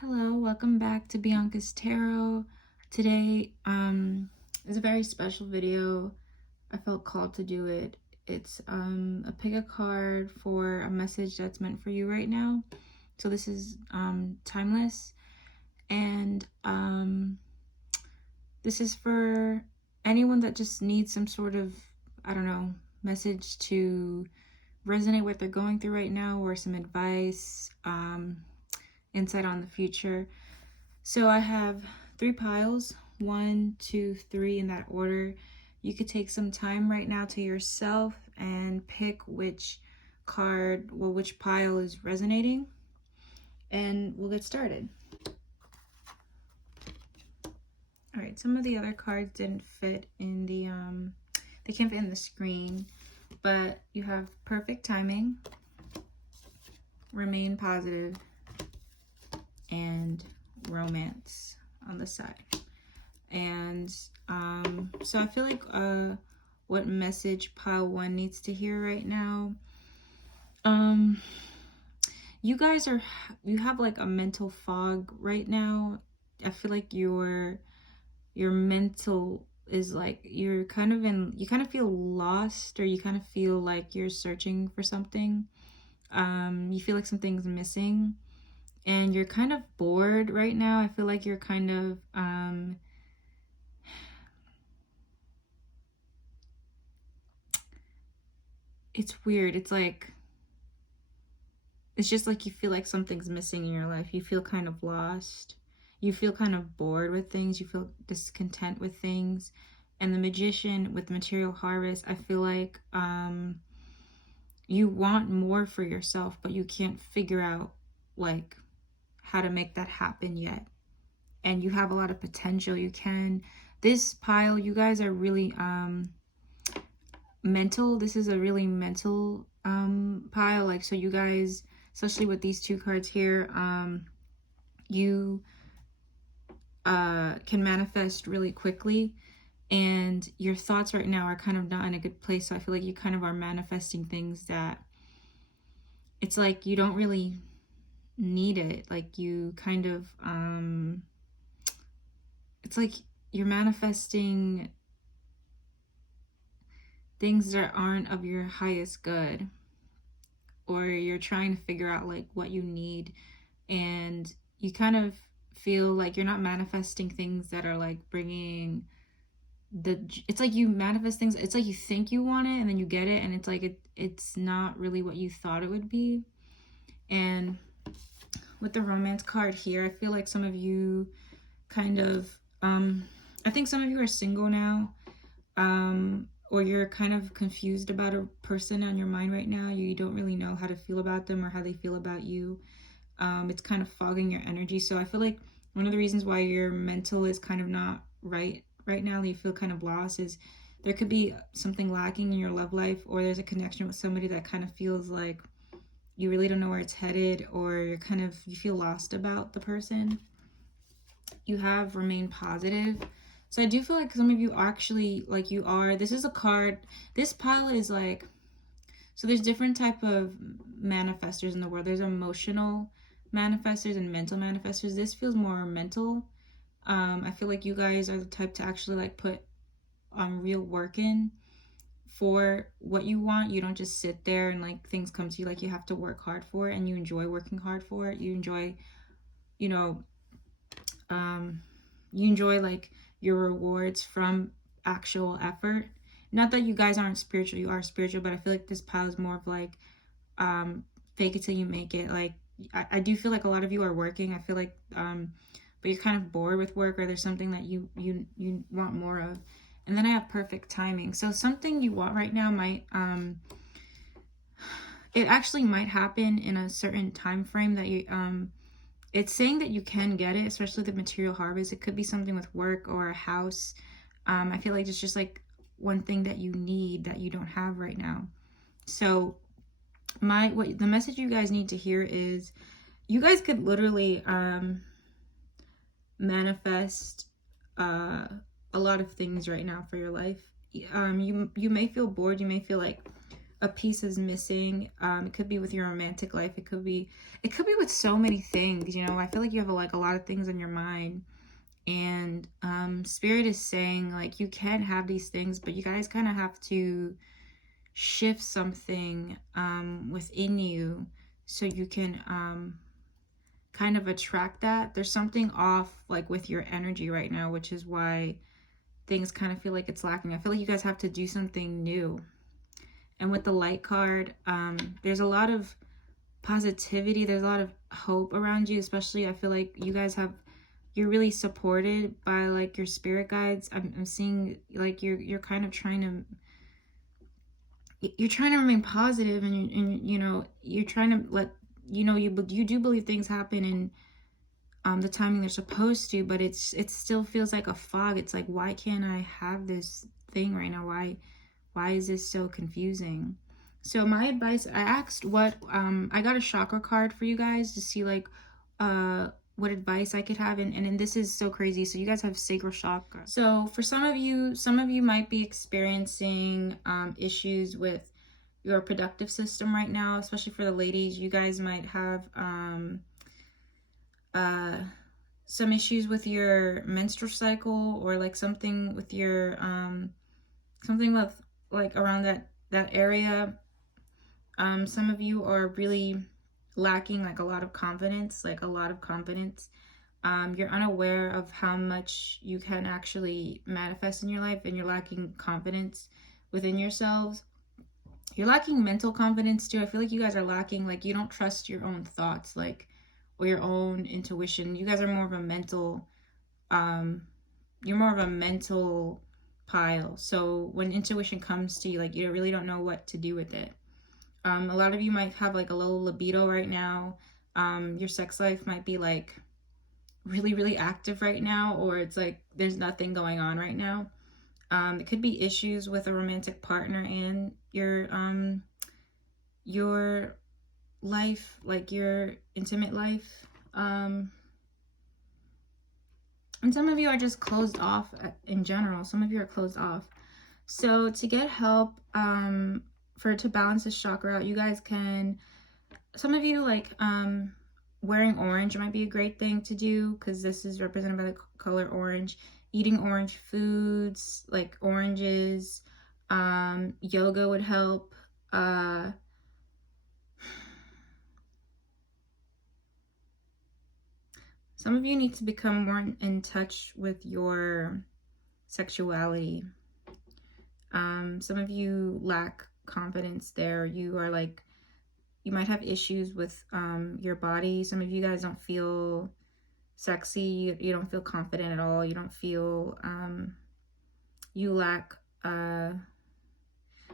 Hello, welcome back to Bianca's Tarot. Today is a very special video. I felt called to do it. It's a pick a card for a message that's meant for you right now. So this is timeless, and this is for anyone that just needs some sort of, I don't know, message to resonate what they're going through right now, or some advice, insight on the future. So I have 3 piles, 1, 2, 3 in that order. You could take some time right now to yourself and pick which card, well, which pile is resonating, and we'll get started. All right, some of the other cards didn't fit in the, they can't fit in the screen, but you have perfect timing, remain positive, and romance on the side. And so I feel like what message pile 1 needs to hear right now, you guys you have like a mental fog right now. I feel like your mental is like, you kind of feel lost, or you kind of feel like you're searching for something. You feel like something's missing, and you're kind of bored right now. I feel like you're kind of it's weird. It's just like you feel like something's missing in your life. You feel kind of lost. You feel kind of bored with things. You feel discontent with things. And the Magician with the Material Harvest, I feel like you want more for yourself, but you can't figure out like how to make that happen yet. And you have a lot of potential. This pile, you guys are really mental. This is a really mental pile. Like, so you guys, especially with these 2 cards here, you can manifest really quickly, and your thoughts right now are kind of not in a good place. So I feel like you kind of are manifesting things that it's like you don't really need it. Like, you kind of it's like you're manifesting things that aren't of your highest good, or you're trying to figure out like what you need, and you kind of feel like you're not manifesting things that are like bringing it's like you manifest things, it's like you think you want it and then you get it, and it's like it's not really what you thought it would be. And with the Romance card here, I feel like some of you kind of I think some of you are single now, or you're kind of confused about a person on your mind right now. You don't really know how to feel about them or how they feel about you. It's kind of fogging your energy. So I feel like one of the reasons why your mental is kind of not right now, you feel kind of lost, is there could be something lacking in your love life, or there's a connection with somebody that kind of feels like you really don't know where it's headed, or you feel lost about the person. You have remain positive. So I do feel like some of you actually, like, this is a card, this pile is like, so there's different type of manifestors in the world. There's emotional manifestors and mental manifestors. This feels more mental. I feel like you guys are the type to actually like put real work in for what you want. You don't just sit there and like things come to you. Like, you have to work hard for it, and you enjoy working hard for it. You enjoy, you know, you enjoy like your rewards from actual effort. Not that you guys aren't spiritual, you are spiritual, but I feel like this pile is more of like fake it till you make it. Like, I do feel like a lot of you are working. I feel like but you're kind of bored with work, or there's something that you want more of. And then I have perfect timing. So something you want right now might it actually might happen in a certain time frame that you it's saying that you can get it, especially the Material Harvest. It could be something with work or a house. I feel like it's just like one thing that you need that you don't have right now. So the message you guys need to hear is, you guys could literally manifest a lot of things right now for your life. You may feel bored. You may feel like, a piece is missing. It could be with your romantic life. It could be with so many things, you know. I feel like you have like a lot of things in your mind. And spirit is saying like you can have these things, but you guys kind of have to shift something within you so you can kind of attract that. There's something off like with your energy right now, which is why things kind of feel like it's lacking. I feel like you guys have to do something new. And with the light card, there's a lot of positivity, there's a lot of hope around you. Especially I feel like you guys have, you're really supported by like your spirit guides. I'm seeing like you're kind of trying to remain positive, and you know, you're trying to let you know, you do believe things happen in the timing they're supposed to, but it still feels like a fog. It's like, why can't I have this thing right now? Why is this so confusing? So my advice, I asked what I got a chakra card for you guys to see like what advice I could have, and this is so crazy. So you guys have sacral chakra. So for some of you might be experiencing issues with your productive system right now, especially for the ladies. You guys might have some issues with your menstrual cycle, or like something with your something with like around that area. Some of you are really lacking like a lot of confidence. You're unaware of how much you can actually manifest in your life, and you're lacking confidence within yourselves. You're lacking mental confidence too. I feel like you guys are lacking, like, you don't trust your own thoughts, like, or your own intuition. You guys are more of a mental, you're more of a mental pile. So when intuition comes to you, like, you really don't know what to do with it. A lot of you might have like a low libido right now. Your sex life might be like really, really active right now, or it's like there's nothing going on right now. It could be issues with a romantic partner and your life, like your intimate life. And some of you are just closed off in general. Some of you are closed off. So to get help, to balance this chakra out, you guys can, some of you like wearing orange might be a great thing to do, because this is represented by the color orange. Eating orange foods like oranges, yoga would help. Some of you need to become more in touch with your sexuality. Some of you lack confidence there. You are like, you might have issues with your body. Some of you guys don't feel sexy. You don't feel confident at all. You don't feel, you lack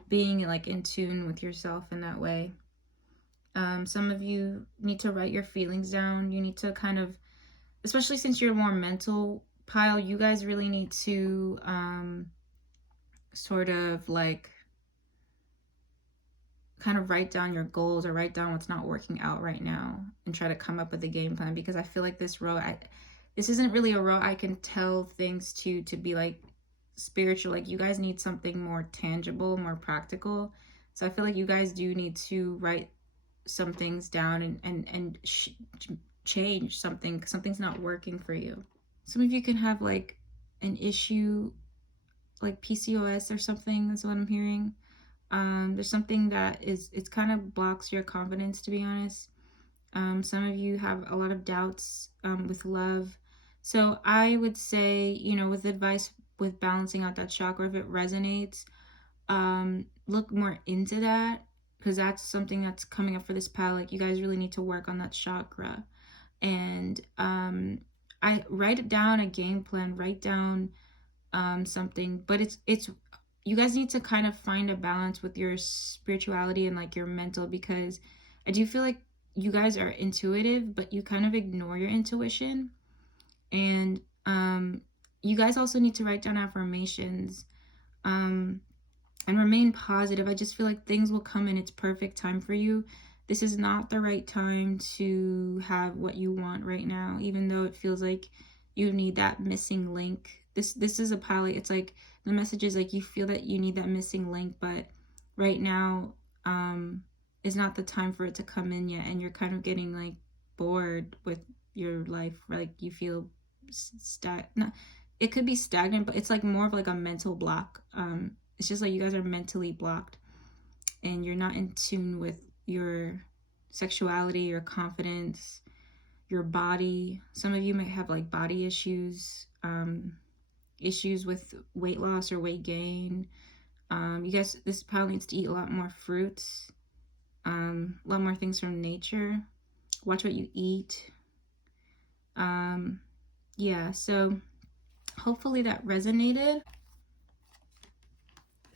being like in tune with yourself in that way. Some of you need to write your feelings down. You need to kind of, especially since you're more mental pile, you guys really need to sort of like kind of write down your goals, or write down what's not working out right now, and try to come up with a game plan. Because I feel like this isn't really a row I can tell things to be like spiritual. Like, you guys need something more tangible, more practical. So I feel like you guys do need to write some things down and change something. Something's not working for you. Some of you can have like an issue like PCOS or something, is what I'm hearing. There's something that it's kind of blocks your confidence, to be honest. Some of you have a lot of doubts with love. So I would say, you know, with advice with balancing out that chakra, if it resonates, look more into that, because that's something that's coming up for this pile. Like, you guys really need to work on that chakra. And I write it down, a game plan, write down something. But it's you guys need to kind of find a balance with your spirituality and like your mental, because I do feel like you guys are intuitive, but you kind of ignore your intuition. And you guys also need to write down affirmations and remain positive. I just feel like things will come in its perfect time for you. This is not the right time to have what you want right now, even though it feels like you need that missing link. This is a pile. It's like the message is like you feel that you need that missing link, but right now is not the time for it to come in yet, and you're kind of getting like bored with your life, like you feel not, it could be stagnant, but it's like more of like a mental block. It's just like you guys are mentally blocked and you're not in tune with your sexuality, your confidence, your body. Some of you might have like body issues, issues with weight loss or weight gain. You guys, this probably needs to eat a lot more fruits, a lot more things from nature. Watch what you eat. Yeah, so hopefully that resonated.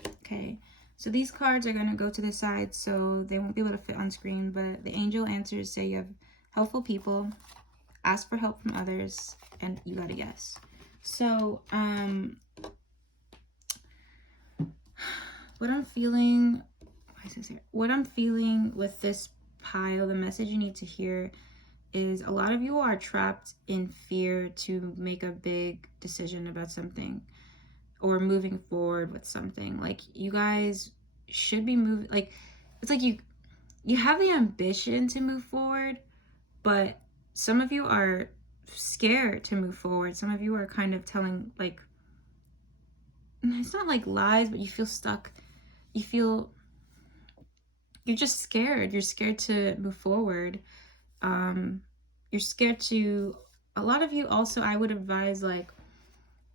Okay, so these cards are going to go to the side, so they won't be able to fit on screen, but the angel answers say you have helpful people, ask for help from others, and you got a yes. So, what I'm feeling, what I'm feeling with this pile, the message you need to hear is a lot of you are trapped in fear to make a big decision about something or moving forward with something. Like, you guys should be moving, like, it's like you have the ambition to move forward, but some of you are scared to move forward. Some of you are kind of telling, like, it's not like lies, but you feel stuck. You feel, you're just scared. You're scared to move forward. You're scared to, a lot of you also, I would advise, like,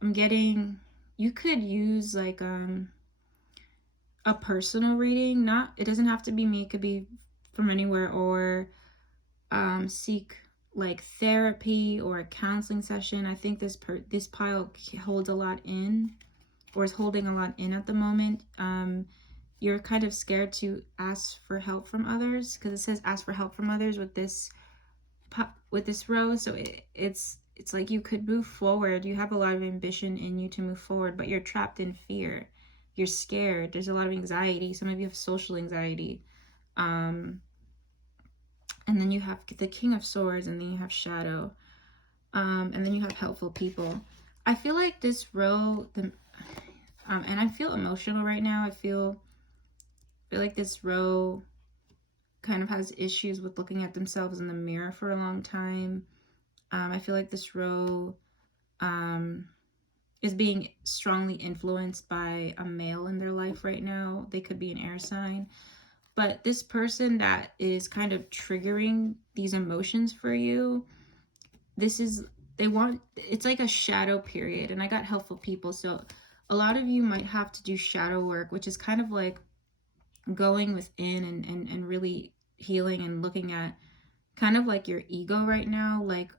you could use like a personal reading. Not, it doesn't have to be me, it could be from anywhere, or seek like therapy or a counseling session. I think this pile holds a lot in, or is holding a lot in at the moment. You're kind of scared to ask for help from others, because it says ask for help from others with this row. So it's like you could move forward. You have a lot of ambition in you to move forward, but you're trapped in fear. You're scared. There's a lot of anxiety. Some of you have social anxiety. And then you have the King of Swords, and then you have Shadow. And then you have helpful people. I feel like this row, and I feel emotional right now. I feel like this row kind of has issues with looking at themselves in the mirror for a long time. I feel like this row is being strongly influenced by a male in their life right now. They could be an air sign. But this person that is kind of triggering these emotions for you, it's like a shadow period. And I got helpful people. So a lot of you might have to do shadow work, which is kind of like going within and really healing and looking at kind of like your ego right now. Like,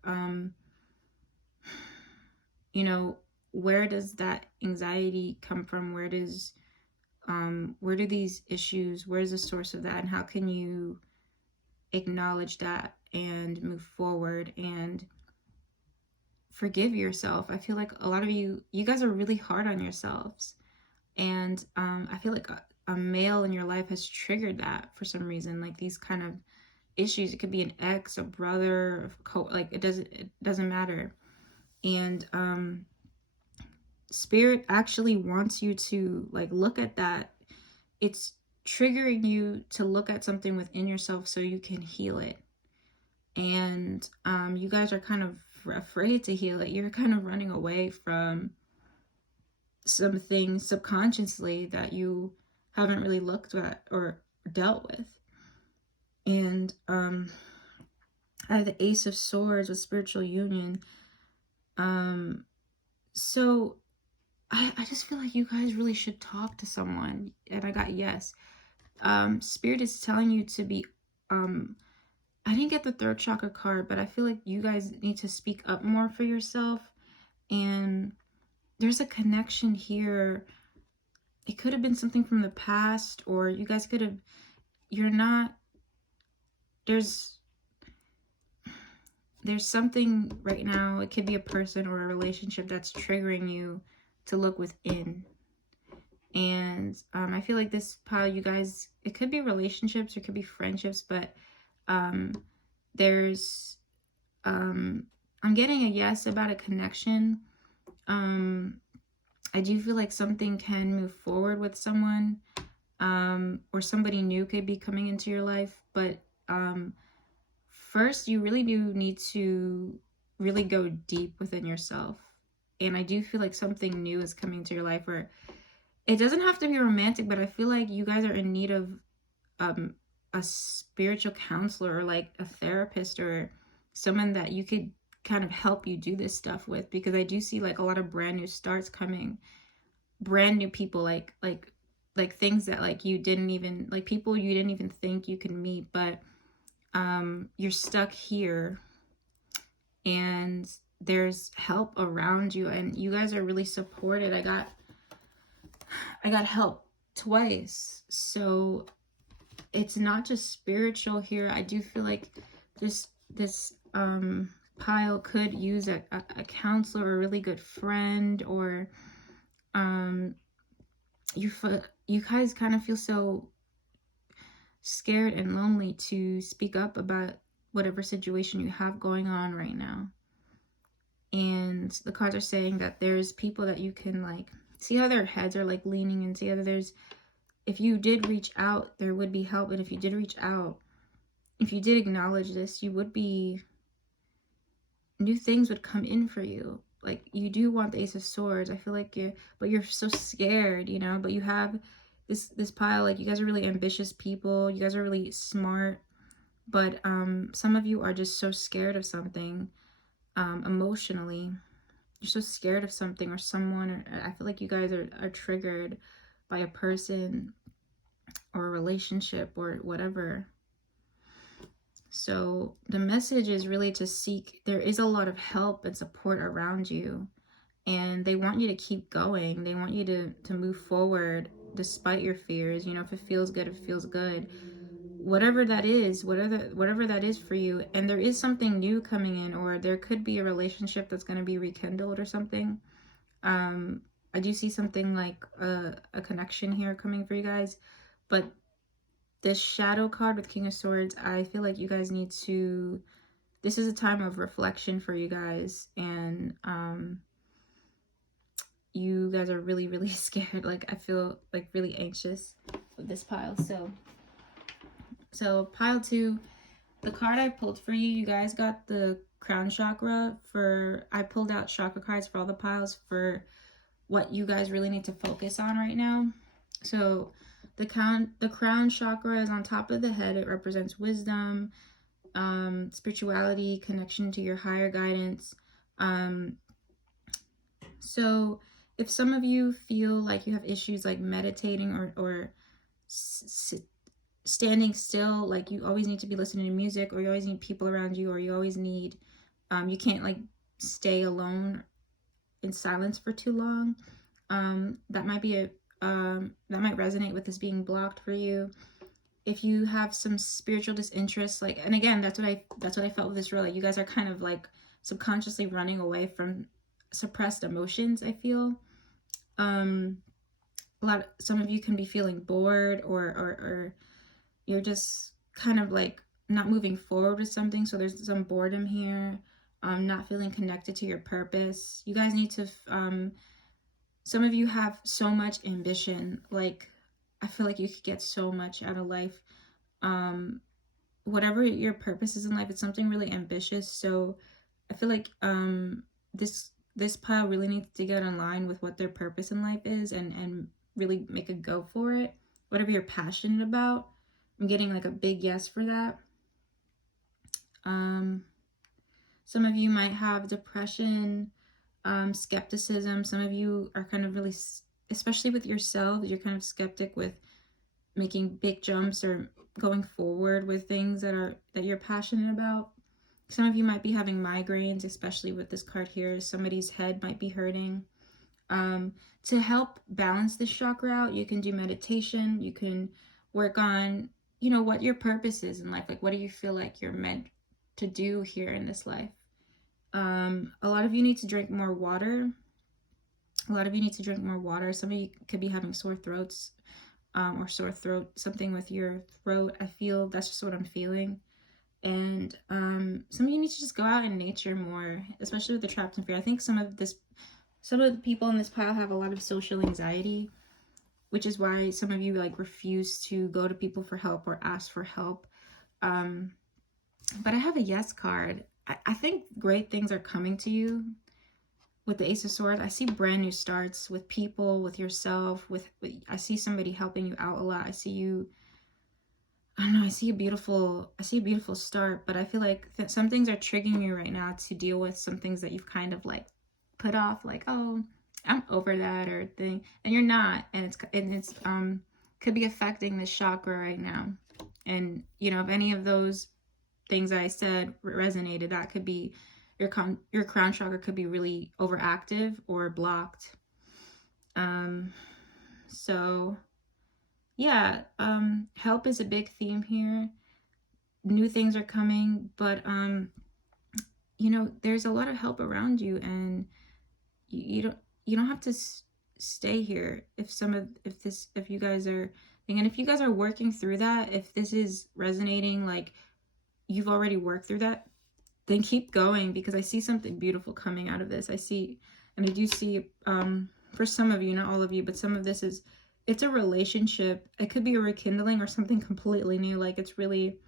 where does that anxiety come from? Where do these issues, where's the source of that? And how can you acknowledge that and move forward and forgive yourself? I feel like a lot of you guys are really hard on yourselves. And I feel like a male in your life has triggered that for some reason. Like these kind of issues. It could be an ex, a brother, like it doesn't matter. And Spirit actually wants you to like look at that. It's triggering you to look at something within yourself so you can heal it. And you guys are kind of afraid to heal it. You're kind of running away from some things subconsciously that you haven't really looked at or dealt with. And I have the Ace of Swords with spiritual union. So I just feel like you guys really should talk to someone. And I got yes. Spirit is telling you to be, I didn't get the third chakra card, but I feel like you guys need to speak up more for yourself. And there's a connection here. It could have been something from the past, or you guys could have, there's something right now. It could be a person or a relationship that's triggering you to look within. And I feel like this pile, you guys, it could be relationships, or it could be friendships, but there's I'm getting a yes about a connection. I do feel like something can move forward with someone. or somebody new could be coming into your life. But first, you really do need to really go deep within yourself. And I do feel like something new is coming to your life, where it doesn't have to be romantic, but I feel like you guys are in need of um, a spiritual counselor, or like a therapist, or someone that you could kind of help you do this stuff with, because I do see like a lot of brand new starts coming, brand new people, like things that like you didn't even, like people you didn't even think you could meet, but you're stuck here and there's help around you and you guys are really supported. I got help twice. So it's not just spiritual here. I do feel like this pile could use a counselor, or a really good friend, or you guys kind of feel so scared and lonely to speak up about whatever situation you have going on right now. And the cards are saying that there's people that you can like see how their heads are like leaning in together. There's, if you did reach out, there would be help. And if you did reach out, if you did acknowledge this, you would be, new things would come in for you. Like, you do want the Ace of Swords. I feel like you're so scared, you know, but you have this pile, like, you guys are really ambitious people. You guys are really smart, but some of you are just so scared of something emotionally. You're so scared of something or someone, or I feel like you guys are triggered by a person or a relationship or whatever. So the message is really to seek, there is a lot of help and support around you, and they want you to keep going. They want you to move forward despite your fears. You know, if it feels good, it feels good. Whatever that is, whatever that is for you. And there is something new coming in, or there could be a relationship that's going to be rekindled or something. I do see something like a connection here coming for you guys, but this shadow card with King of Swords, I feel like you guys need to, this is a time of reflection for you guys, and you guys are really, really scared. Like, I feel like really anxious with this pile. So pile 2, the card I pulled for you, you guys got the crown chakra. I pulled out chakra cards for all the piles for what you guys really need to focus on right now. So the crown chakra is on top of the head. It represents wisdom, spirituality, connection to your higher guidance. So if some of you feel like you have issues like meditating or standing still, like you always need to be listening to music, or you always need people around you, or you always need, you can't like stay alone in silence for too long, that might be that might resonate with this being blocked for you. If you have some spiritual disinterest, like, and again, that's what I felt with this role. Like, you guys are kind of like subconsciously running away from suppressed emotions, I feel. Some of you can be feeling bored, or you're just kind of like not moving forward with something. So there's some boredom here, not feeling connected to your purpose. You guys need to, some of you have so much ambition. Like, I feel like you could get so much out of life. Whatever your purpose is in life, it's something really ambitious. So I feel like this pile really needs to get in line with what their purpose in life is, and really make a go for it. Whatever you're passionate about, I'm getting like a big yes for that. Some of you might have depression, skepticism. Some of you are kind of really, especially with yourselves, you're kind of skeptic with making big jumps or going forward with things that you're passionate about. Some of you might be having migraines, especially with this card here. Somebody's head might be hurting. To help balance this chakra out, you can do meditation. You can work on, you know, what your purpose is in life. Like, what do you feel like you're meant to do here in this life? A lot of you need to drink more water. Some of you could be having sore throats, or sore throat, something with your throat. I feel that's just what I'm feeling. And some of you need to just go out in nature more, especially with the trapped in fear. I think some of the people in this pile have a lot of social anxiety. which is why some of you like refuse to go to people for help or ask for help. But I have a yes card. I think great things are coming to you with the Ace of Swords. I see brand new starts with people, with yourself, I see somebody helping you out a lot. I see you, I don't know, I see a beautiful start, but I feel like some things are triggering you right now to deal with some things that you've kind of like put off, like, oh, I'm over that or thing, and you're not, and it's could be affecting the chakra right now. And you know, if any of those things I said resonated, that could be your crown chakra could be really overactive or blocked. So yeah, help is a big theme here. New things are coming, but you know, there's a lot of help around you, and you don't have to stay here. If you guys are, and if you guys are working through that, if this is resonating, like you've already worked through that, then keep going, because I see something beautiful coming out of this. I see, and I do see, for some of you, not all of you, but some of this is, it's a relationship. It could be a rekindling or something completely new. Like it's really,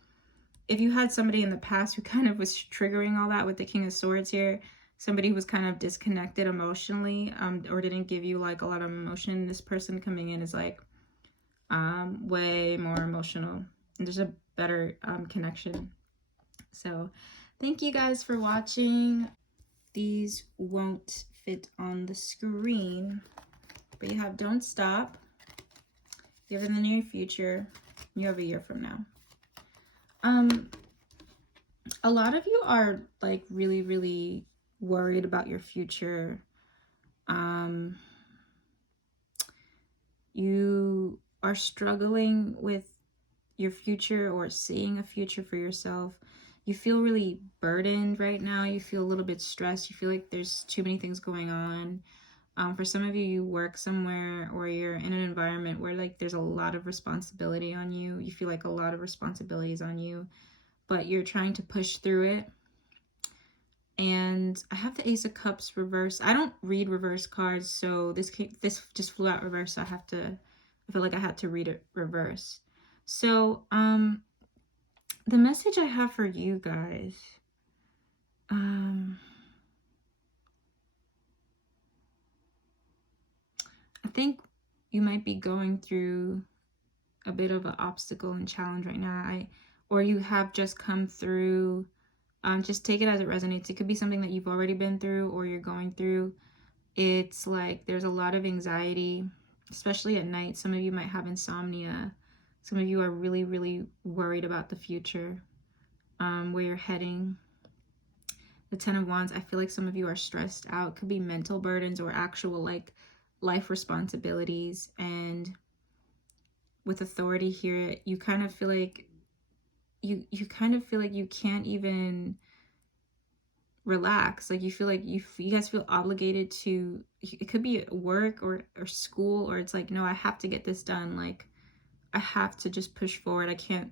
if you had somebody in the past who kind of was triggering all that with the King of Swords here, somebody who was kind of disconnected emotionally, or didn't give you like a lot of emotion, this person coming in is like way more emotional, and there's a better connection. So thank you guys for watching. These won't fit on the screen, but you have Don't Stop, you have In the Near Future, you have A Year From Now. A lot of you are like really, really worried about your future. You are struggling with your future or seeing a future for yourself. You feel really burdened right now. You feel a little bit stressed. You feel like there's too many things going on. For some of you, you work somewhere or you're in an environment where like there's a lot of responsibility on you. You feel like a lot of responsibilities on you, but you're trying to push through it. And I have the Ace of Cups reverse. I don't read reverse cards, so this just flew out reverse, so I feel like I had to read it reverse. So the message I have for you guys, I think you might be going through a bit of an obstacle and challenge right now. Or you have just come through. Just take it as it resonates. It could be something that you've already been through or you're going through. It's like there's a lot of anxiety, especially at night. Some of you might have insomnia. Some of you are really, really worried about the future, where you're heading. The Ten of Wands, I feel like some of you are stressed out. It could be mental burdens or actual like life responsibilities. And with authority here, you kind of feel like you can't even relax. Like you feel like you guys feel obligated to, it could be work or school, or it's like, no, I have to get this done. Like I have to just push forward. I can't,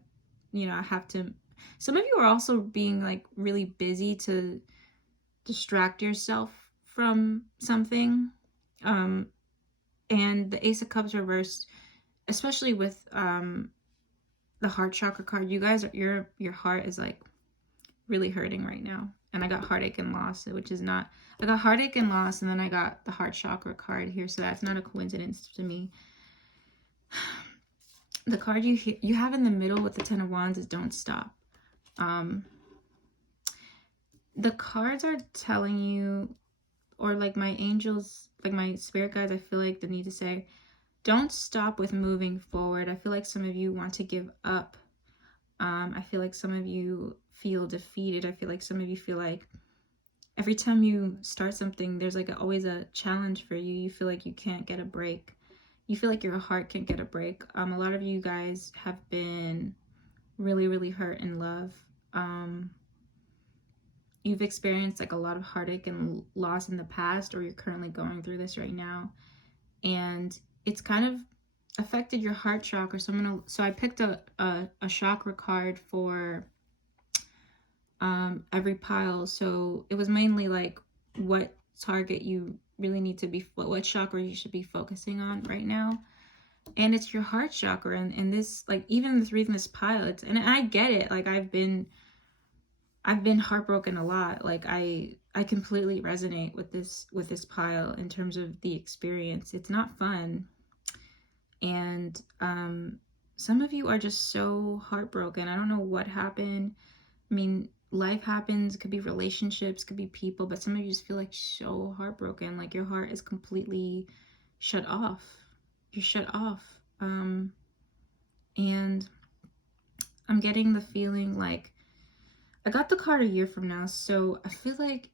you know, I have to. Some of you are also being like really busy to distract yourself from something. And the Ace of Cups reversed, especially with the heart chakra card, you guys, your heart is like really hurting right now. And I got heartache and loss, which is not, I got heartache and loss, and then I got the heart chakra card here, so that's not a coincidence to me. The card you have in the middle with the Ten of Wands is Don't Stop. The cards are telling you, or like my angels, like my spirit guides, I feel like they need to say, don't stop with moving forward. I feel like some of you want to give up. I feel like some of you feel defeated. I feel like some of you feel like every time you start something, there's like always a challenge for you. You feel like you can't get a break. You feel like your heart can't get a break. A lot of you guys have been really, really hurt in love. You've experienced like a lot of heartache and loss in the past, or you're currently going through this right now. And it's kind of affected your heart chakra. So I picked a chakra card for every pile. So it was mainly like what target you really need to be, what chakra you should be focusing on right now. And it's your heart chakra, and this, like, even with reading this pile, it's, and I get it, like, I've been heartbroken a lot. Like, I completely resonate with this pile in terms of the experience. It's not fun. And some of you are just so heartbroken. I don't know what happened. I mean, life happens. It could be relationships, could be people, but some of you just feel like so heartbroken. Like your heart is completely shut off. You're shut off. And I'm getting the feeling like, I got the card a year from now, so I feel like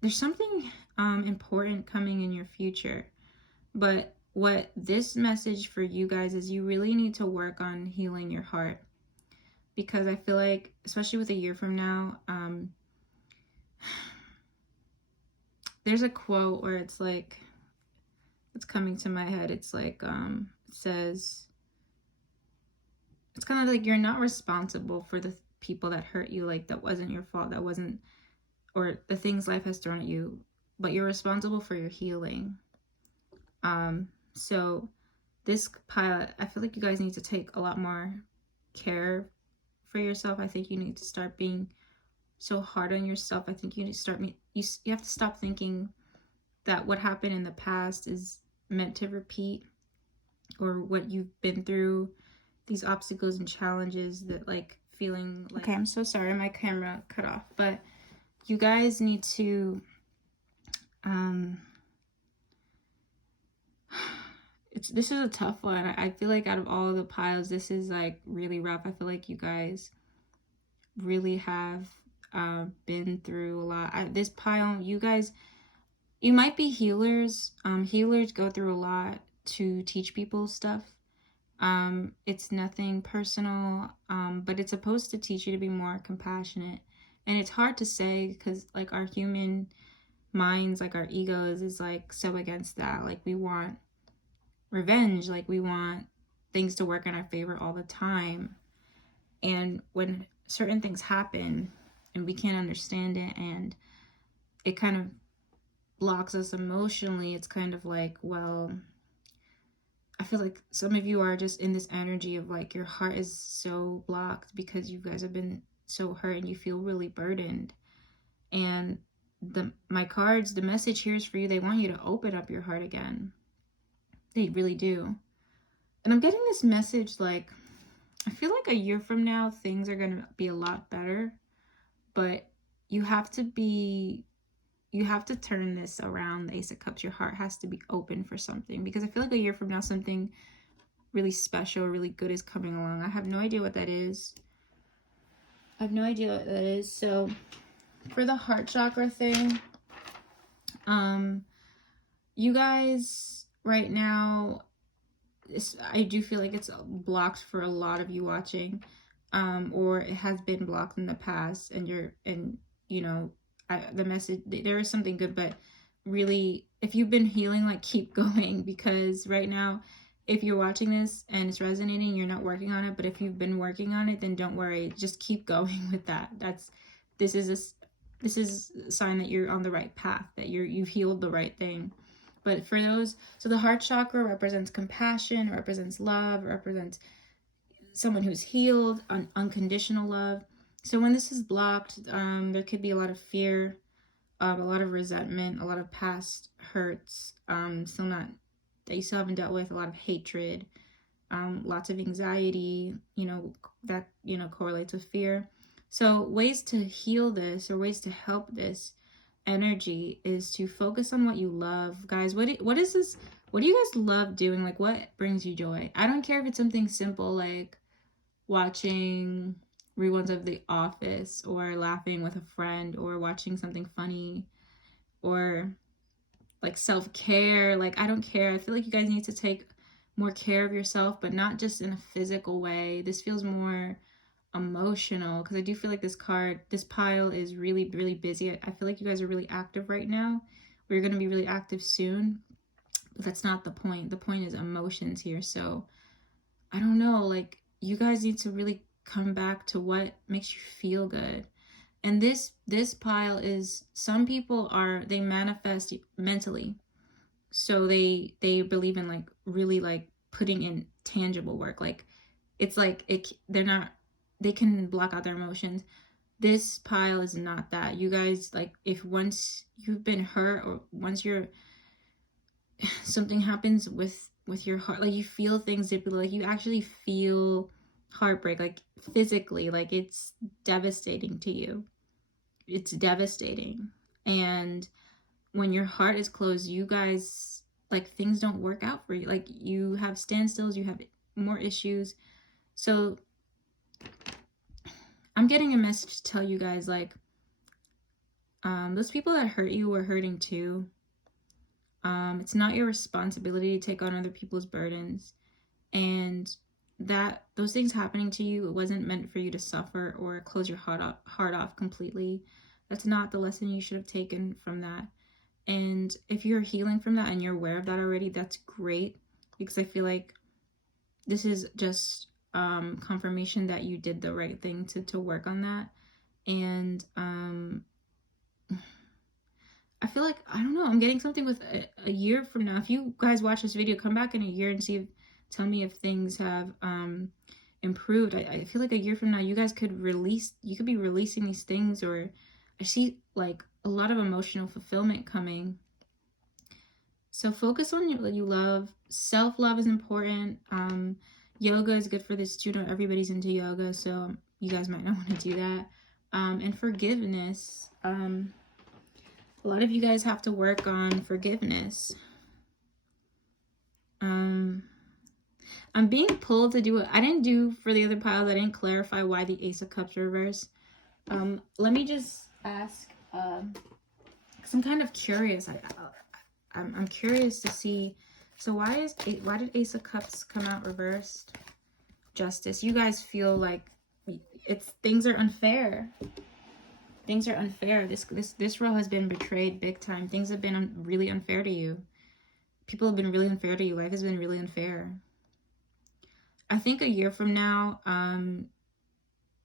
there's something important coming in your future. But what this message for you guys is, you really need to work on healing your heart. Because I feel like, especially with a year from now, there's a quote where it's like, it's coming to my head. It's like, it says, it's kind of like, you're not responsible for the people that hurt you. Like, that wasn't your fault. That wasn't, or the things life has thrown at you, but you're responsible for your healing. So this pile, I feel like you guys need to take a lot more care for yourself. I think you need to start being so hard on yourself. I think you need to start, you have to stop thinking that what happened in the past is meant to repeat, or what you've been through, these obstacles and challenges, that like feeling like, okay, I'm so sorry, my camera cut off, but you guys need to this is a tough one. I feel like out of all the piles, this is like really rough. I feel like you guys really have been through a lot. This pile, you guys, you might be healers. Healers go through a lot to teach people stuff. It's nothing personal, but it's supposed to teach you to be more compassionate. And it's hard to say, because like our human minds, like our egos is like so against that. Like we want revenge, like we want things to work in our favor all the time. And when certain things happen and we can't understand it, and it kind of blocks us emotionally, it's kind of like, well, I feel like some of you are just in this energy of like, your heart is so blocked because you guys have been so hurt and you feel really burdened. And my cards, the message here is for you. They want you to open up your heart again. They really do. And I'm getting this message like, I feel like a year from now, things are going to be a lot better. But you have to turn this around, the Ace of Cups. Your heart has to be open for something. Because I feel like a year from now, something really special, really good is coming along. I have no idea what that is. So for the heart chakra thing, you guys right now, I do feel like it's blocked for a lot of you watching, or it has been blocked in the past, and the message, there is something good, but really, if you've been healing, like, keep going, because right now, if you're watching this and it's resonating, you're not working on it. But if you've been working on it, then don't worry, just keep going with that. This is a sign that you're on the right path, that you've healed the right thing. But for those, so the heart chakra represents compassion, represents love, represents someone who's healed, unconditional love. So when this is blocked, there could be a lot of fear, a lot of resentment, a lot of past hurts, that you still haven't dealt with, a lot of hatred, lots of anxiety, that, correlates with fear. So ways to heal this, or ways to help this energy, is to focus on what you love. Guys, what is this? What do you guys love doing? Like, what brings you joy? I don't care if it's something simple like watching reruns of The Office, or laughing with a friend, or watching something funny, or like self-care. Like, I don't care. I feel like you guys need to take more care of yourself, but not just in a physical way. This feels more emotional, because I do feel like this pile is really, really busy. I feel like you guys are really active right now. We're going to be really active soon, but that's not the point. The point is emotions here. So I don't know, like, you guys need to really come back to what makes you feel good. And this pile is, some people they manifest mentally. So they believe in like really like putting in tangible work. Like it's like they can block out their emotions. This pile is not that. You guys, like, if once you've been hurt, or once you're something happens with your heart, like you feel things deeply, like you actually feel heartbreak, like physically, like it's devastating to you. It's devastating. And when your heart is closed, you guys, like, things don't work out for you. Like, you have standstills, you have more issues. So I'm getting a message to tell you guys, like, those people that hurt you are hurting too. It's not your responsibility to take on other people's burdens, and that those things happening to you, it wasn't meant for you to suffer or close your heart off completely. That's not the lesson you should have taken from that. And if you're healing from that and you're aware of that already, that's great, because I feel like this is just confirmation that you did the right thing to work on that. And I feel like, I don't know, I'm getting something with a year from now. If you guys watch this video, come back in a year and tell me if things have improved. I feel like a year from now, you guys could be releasing these things, or I see like a lot of emotional fulfillment coming. So focus on what you love. Self-love is important. Yoga is good for this too. Not everybody's into yoga, so you guys might not want to do that. And forgiveness. A lot of you guys have to work on forgiveness. I'm being pulled to do it. I didn't do for the other piles. I didn't clarify why the Ace of Cups reversed. Let me just ask, because I'm kind of curious. I'm curious to see. So why did Ace of Cups come out reversed? Justice. You guys feel like things are unfair. Things are unfair. This row has been betrayed big time. Things have been really unfair to you. People have been really unfair to you. Life has been really unfair. I think a year from now,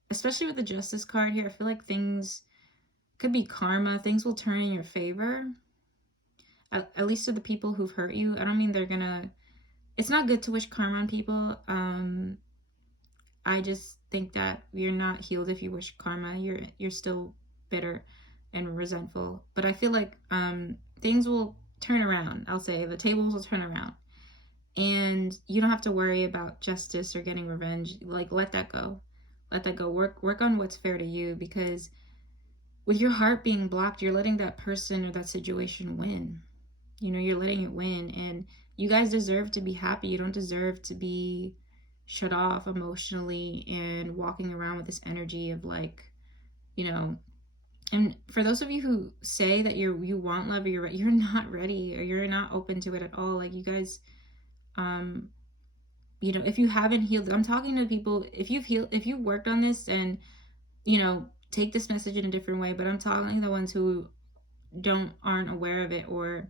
especially with the Justice card here, I feel like things could be karma. Things will turn in your favor. At least to the people who've hurt you. I don't mean they're gonna... It's not good to wish karma on people. I just think that you're not healed if you wish karma. You're still bitter and resentful. But I feel like things will turn around. I'll say the tables will turn around, and you don't have to worry about justice or getting revenge. Like, let that go. Let that go. Work on what's fair to you, because with your heart being blocked, you're letting that person or that situation win. You know, you're letting it win, and you guys deserve to be happy. You don't deserve to be shut off emotionally and walking around with this energy of, like, you know. And for those of you who say that you want love, or you're not ready, or you're not open to it at all. Like, you guys, you know, if you haven't healed, I'm talking to people, if you've worked on this, and, you know, take this message in a different way, but I'm talking to the ones who aren't aware of it, or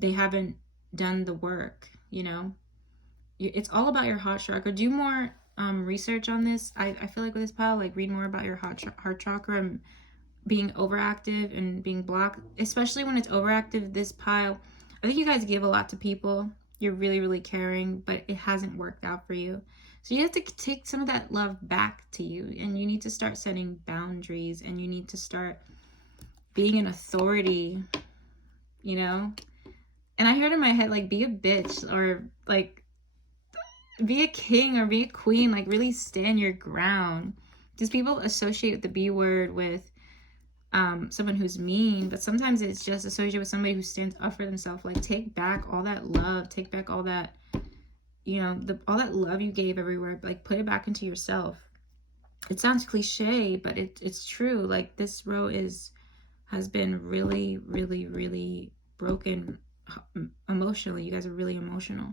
they haven't done the work. You know, it's all about your heart chakra. Do more research on this. I feel like with this pile, like, read more about your heart chakra and being overactive and being blocked, especially when it's overactive. This pile, I think you guys give a lot to people. You're really, really caring, but it hasn't worked out for you. So you have to take some of that love back to you, and you need to start setting boundaries, and you need to start being an authority, you know? And I heard in my head, like, be a bitch, or, like, be a king or be a queen. Like, really stand your ground. Because people associate the B word with someone who's mean, but sometimes it's just associated with somebody who stands up for themselves. Like, take back all that love, take back all that, you know, all that love you gave everywhere. Like, put it back into yourself. It sounds cliche, but it's true. Like, this row has been really, really, really broken emotionally. You guys are really emotional.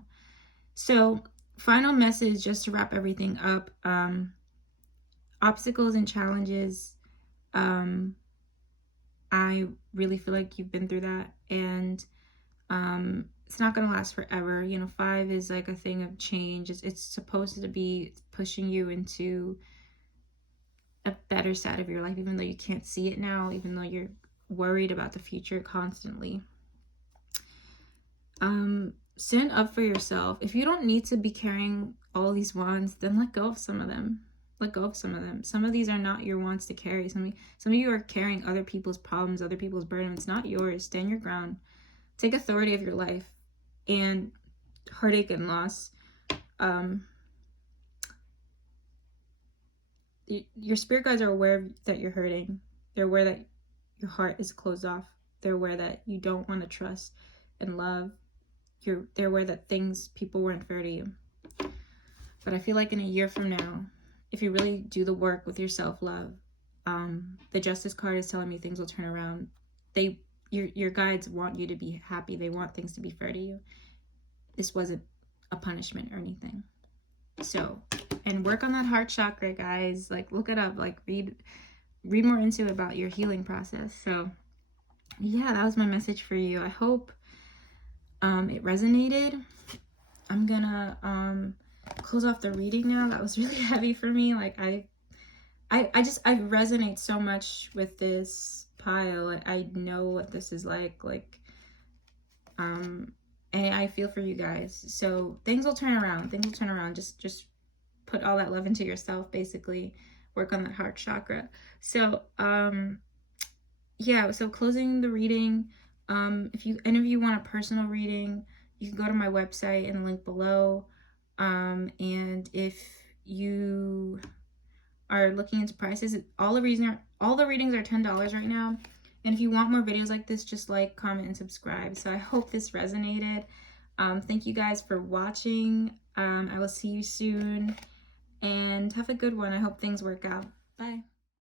So, final message, just to wrap everything up. Obstacles and challenges. I really feel like you've been through that, and it's not going to last forever. You know, 5 is like a thing of change. It's supposed to be pushing you into a better side of your life, even though you can't see it now, even though you're worried about the future constantly. Stand up for yourself. If you don't need to be carrying all these wands, then let go of some of them. Let go of some of them. Some of these are not your wands to carry. Some of you are carrying other people's problems, other people's burden. It's not yours. Stand your ground. Take authority of your life. And heartache and loss. Your spirit guides are aware that you're hurting. They're aware that your heart is closed off. They're aware that you don't want to trust and love. They're aware that people weren't fair to you. But I feel like in a year from now, if you really do the work with your self-love, the Justice card is telling me things will turn around. Your guides want you to be happy. They want things to be fair to you. This wasn't a punishment or anything. So, and work on that heart chakra, guys. Like, look it up. Like, read more into it about your healing process. So, yeah, that was my message for you. I hope it resonated. I'm gonna close off the reading now. That was really heavy for me. Like, I resonate so much with this pile. I know what this is like. And I feel for you guys. So things will turn around. Things will turn around. Just put all that love into yourself, basically. Work on that heart chakra. So yeah, so closing the reading. If any of you want a personal reading, you can go to my website in the link below. And if you are looking into prices, all the readings are $10 right now. And if you want more videos like this, just like, comment, and subscribe. So I hope this resonated. Thank you guys for watching. I will see you soon, and have a good one. I hope things work out. Bye.